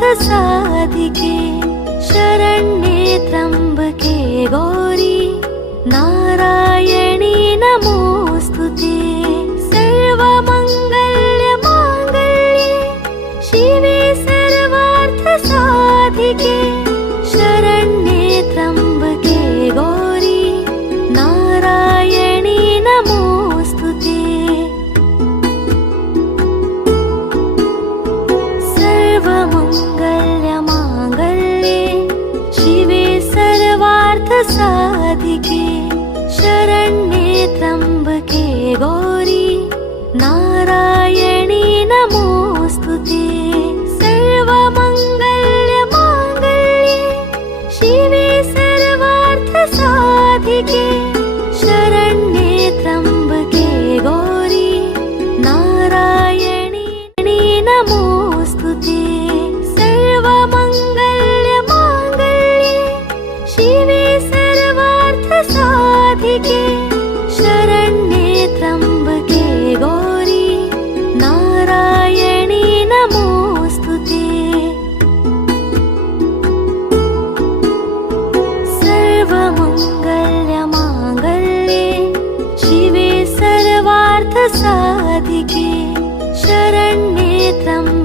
साधिके शरण्ये त्र्यम्बके गौरी नारायणी नमोस्तुते। सर्वमङ्गलमाङ्गल्ये शिवे सर्वार्थसाधिके शरण्ये त्र्यम्बके गौरी नारायणी नमोस्तुते। सर्वमङ्गलमाङ्गल्ये शिवे सर्वार्थसाधिके शरण्ये त्र्यम्बके गौरी नारायणी नमोस्तुते। सर्वमङ्गलमाङ्गल्ये शिवे सर्वार्थसाधिके शरण्ये त्र्यम्बके गौरी नारायणी नमोस्तुते। सर्वमङ्गलमाङ्गल्ये शिवे सर्वार्थसाधिके शरण्ये त्र्यम्बके गौरी नारायणी नमोस्तुते। सर्वमङ्गलमाङ्गल्ये शिवे सर्वार्थसाधिके शरण्ये त्र्यम्बके